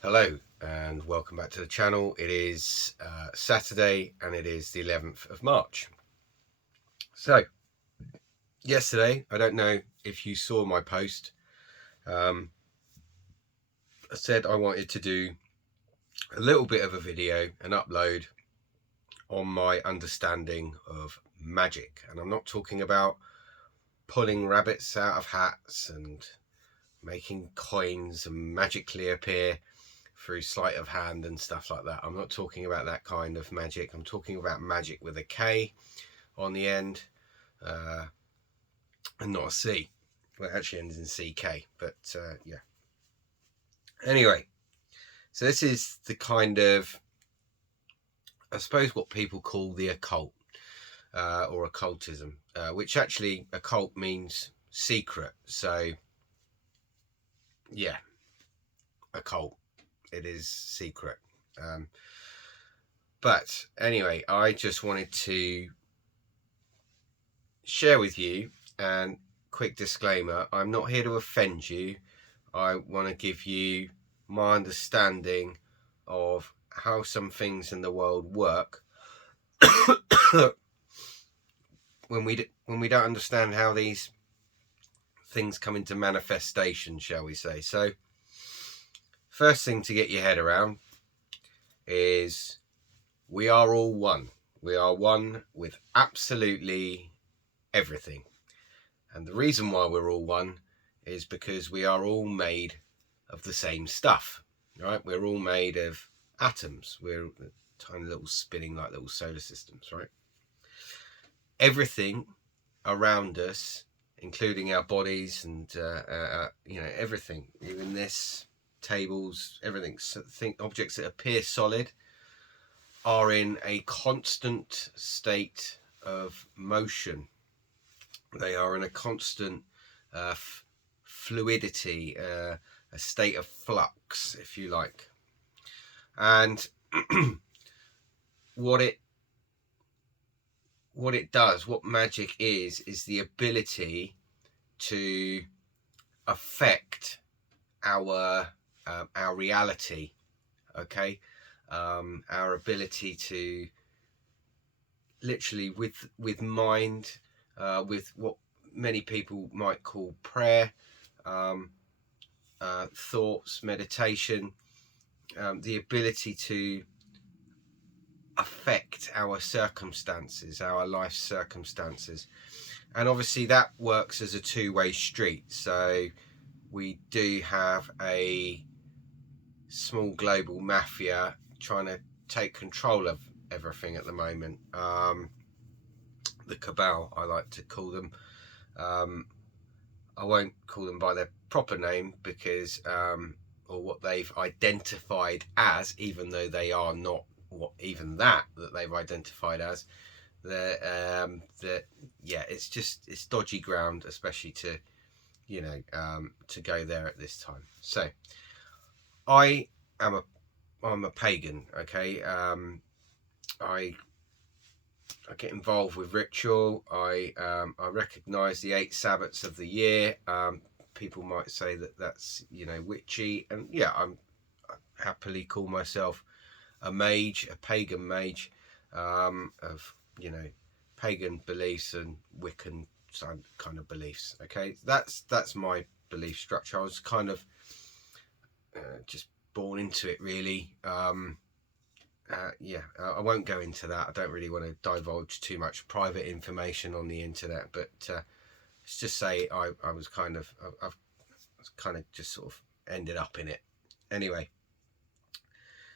Hello and welcome back to the channel. It is Saturday and it is the 11th of March. So yesterday, I don't know if you saw my post, I said I wanted to do a little bit of a video and upload on my understanding of magic. And I'm not talking about pulling rabbits out of hats and making coins and magically appear through sleight of hand and stuff like that. I'm not talking about that kind of magic. I'm talking about magic with a K on the end and not a C. Well, it actually ends in CK, but yeah. Anyway, so this is the kind of, I suppose, what people call the occult or occultism, which actually occult means secret. So yeah, occult, it is secret. But anyway, I just wanted to share with you, and quick disclaimer, I'm not here to offend you. I want to give you my understanding of how some things in the world work when we don't understand how these things come into manifestation, shall we say. So first thing to get your head around is we are all one. We are one with absolutely everything. And the reason why we're all one is because we are all made of the same stuff, right? We're all made of atoms. We're tiny little spinning like little solar systems, right? Everything around us, including our bodies and everything, even this, tables, everything, so objects that appear solid are in a constant state of motion. They are in a constant fluidity, a state of flux, if you like. And what it does, what magic is the ability to affect our reality. Okay, our ability to literally with mind, with what many people might call prayer, thoughts, meditation, the ability to affect our circumstances, our life circumstances. And obviously that works as a two-way street. So we do have a small global mafia trying to take control of everything at the moment. The cabal, I like to call them. I won't call them by their proper name because or what they've identified as, even though they are not what even that they've identified as. It's dodgy ground, especially to to go there at this time. So I'm a pagan. Okay, I get involved with ritual. I recognise the 8 Sabbats of the year. People might say that that's witchy, and yeah, I happily call myself a mage, a pagan mage, of pagan beliefs and Wiccan kind of beliefs. Okay, that's my belief structure. I was kind of just born into it, really. I won't go into that. I don't really want to divulge too much private information on the internet, but let's just say I was kind of just sort of ended up in it. Anyway,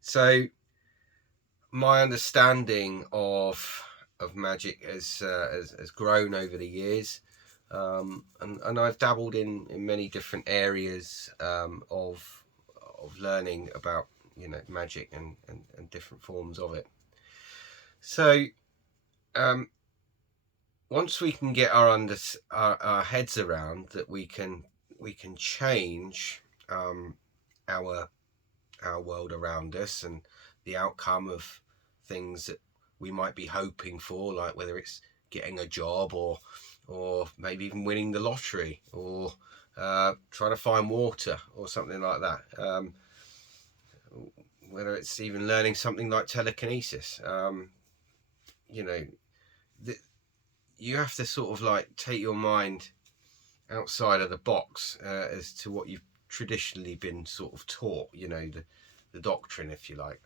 so my understanding of magic has grown over the years, and I've dabbled in many different areas of learning about magic and different forms of it. So once we can get our heads around that, we can change our world around us and the outcome of things that we might be hoping for, like whether it's getting a job or maybe even winning the lottery or trying to find water or something like that. whether it's even learning something like telekinesis. You know, you have to sort of like take your mind outside of the box as to what you've traditionally been sort of taught, you know, the doctrine, if you like.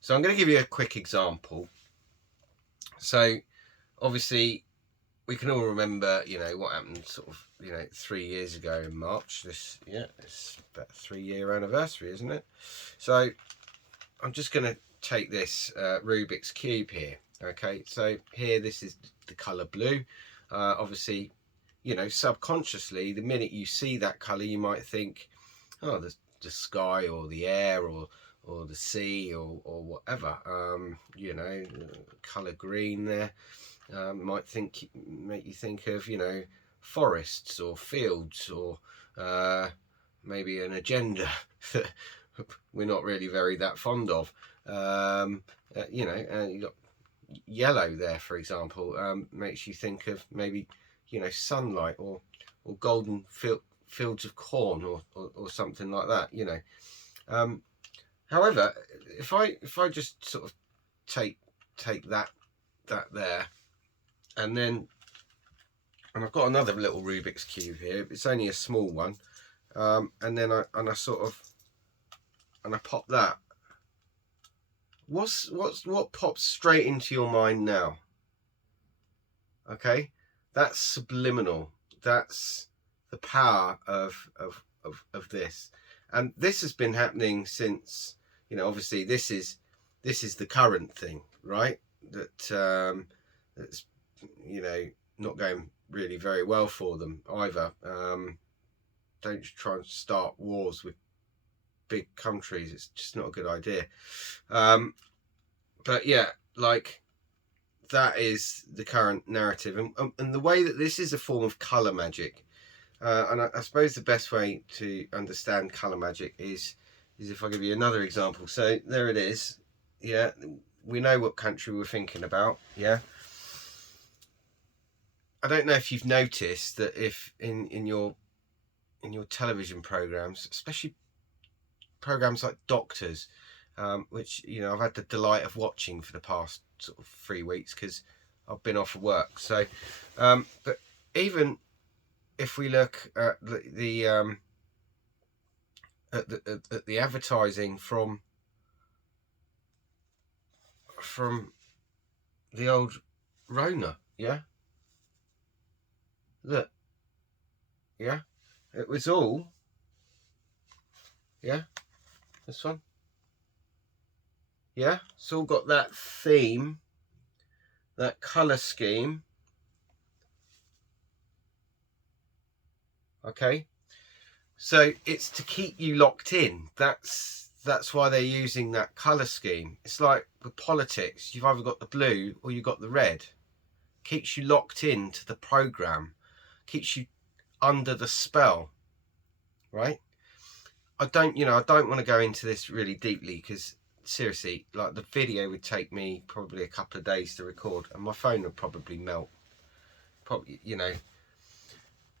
So I'm going to give you a quick example. So obviously we can all remember, you know, what happened sort of, you know, 3 years ago in March. It's about a 3-year anniversary, isn't it? So I'm just going to take this Rubik's Cube here. Okay, so here, this is the colour blue. Obviously, you know, subconsciously, the minute you see that colour, you might think, oh, the sky or the air or the sea or whatever. You know, colour green there might make you think of, you know, forests or fields or maybe an agenda that we're not really that fond of. You know, you got yellow there, for example, makes you think of maybe, you know, sunlight or golden fields of corn or something like that, you know. However, if I just sort of take that there, and I've got another little Rubik's Cube here. It's only a small one, and then I pop that. What pops straight into your mind now? Okay, that's subliminal. That's the power of this, and this has been happening since, you know, obviously this is the current thing, right? That's, you know, not going really very well for them either. Don't try and start wars with big countries. It's just not a good idea. But yeah, like, that is the current narrative, and the way that this is a form of color magic. And I suppose the best way to understand color magic is if I give you another example. So there it is. Yeah, we know what country we're thinking about. Yeah, I don't know if you've noticed that if in your television programs, especially programs like Doctors, which, you know, I've had the delight of watching for the past sort of 3 weeks because I've been off of work. So, but even if we look at the advertising from the old Rona, yeah, look, yeah, it was all, yeah, this one, yeah, it's all got that theme, that color scheme. Okay, so it's to keep you locked in. That's why they're using that color scheme. It's like with politics, you've either got the blue or you've got the red. Keeps you locked into the program, keeps you under the spell, right? I don't want to go into this really deeply because seriously, like, the video would take me probably a couple of days to record and my phone would probably melt. Probably, you know,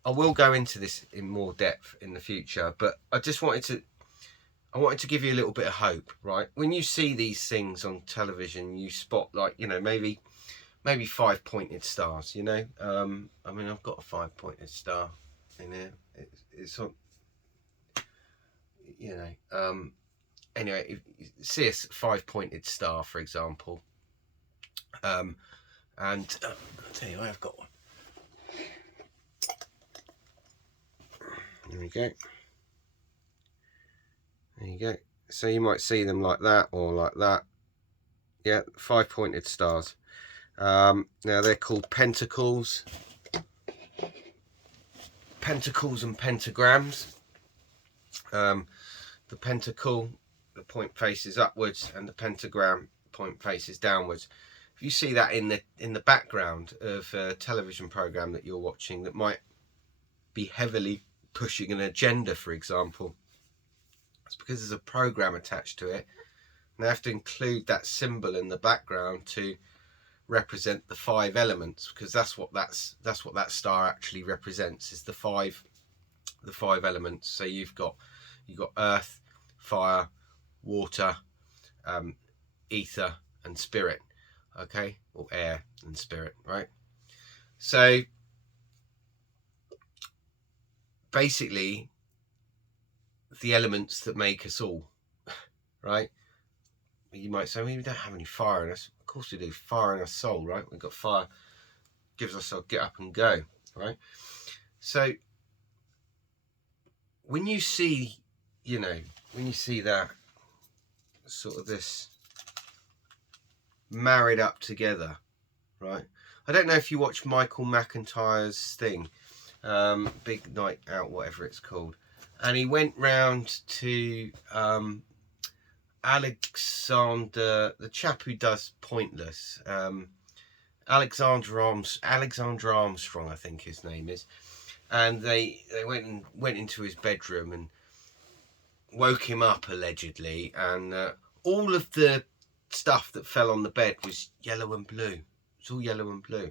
I will go into this in more depth in the future, but I just wanted to give you a little bit of hope, right? When you see these things on television, you spot, like, you know, maybe 5 pointed stars, you know. I mean, I've got a 5 pointed star in here. It's on, you know. Anyway, if you see a 5 pointed star, for example, and I'll tell you, I've got one. There we go. There you go. So you might see them like that or like that. Yeah, 5 pointed stars. Now they're called pentacles. Pentacles and pentagrams. The pentacle, the point faces upwards, and the pentagram, point faces downwards. If you see that in the background of a television program that you're watching that might be heavily pushing an agenda, for example, it's because there's a program attached to it. And they have to include that symbol in the background to represent the 5 elements, because that's what that star actually represents, is the five elements. So you've got earth, fire, water, ether and spirit, okay, or air and spirit, right? So basically the elements that make us all, right? You might say, well, we don't have any fire in us. Of course we do. Fire in our soul, right? We've got fire, gives us our get up and go, right? So when you see, you know, when you see that sort of this married up together, right? I don't know if you watch Michael McIntyre's thing, Big Night Out, whatever it's called, and he went round to Alexander, the chap who does Pointless, Alexander Armstrong, I think his name is, and they went into his bedroom and woke him up allegedly, and all of the stuff that fell on the bed was yellow and blue. It's all yellow and blue.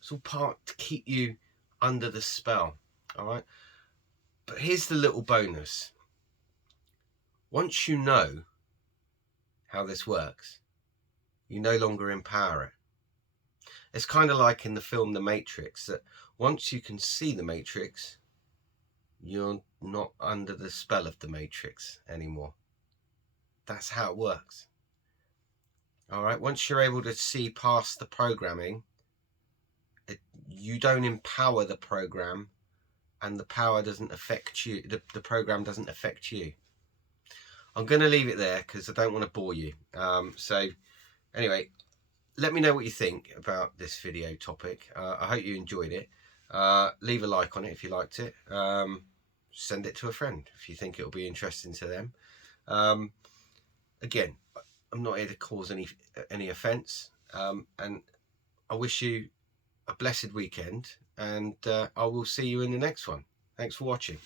It's all part to keep you under the spell, all right? But here's the little bonus. Once you know how this works, you no longer empower it. It's kind of like in the film The Matrix, that once you can see the Matrix, you're not under the spell of the Matrix anymore. That's how it works. All right, once you're able to see past the programming, you don't empower the program, and the power doesn't affect you. The program doesn't affect you. I'm going to leave it there because I don't want to bore you. So anyway, let me know what you think about this video topic. I hope you enjoyed it. Leave a like on it if you liked it. Send it to a friend if you think it'll be interesting to them. Again, I'm not here to cause any offence, and I wish you a blessed weekend, and I will see you in the next one. Thanks for watching.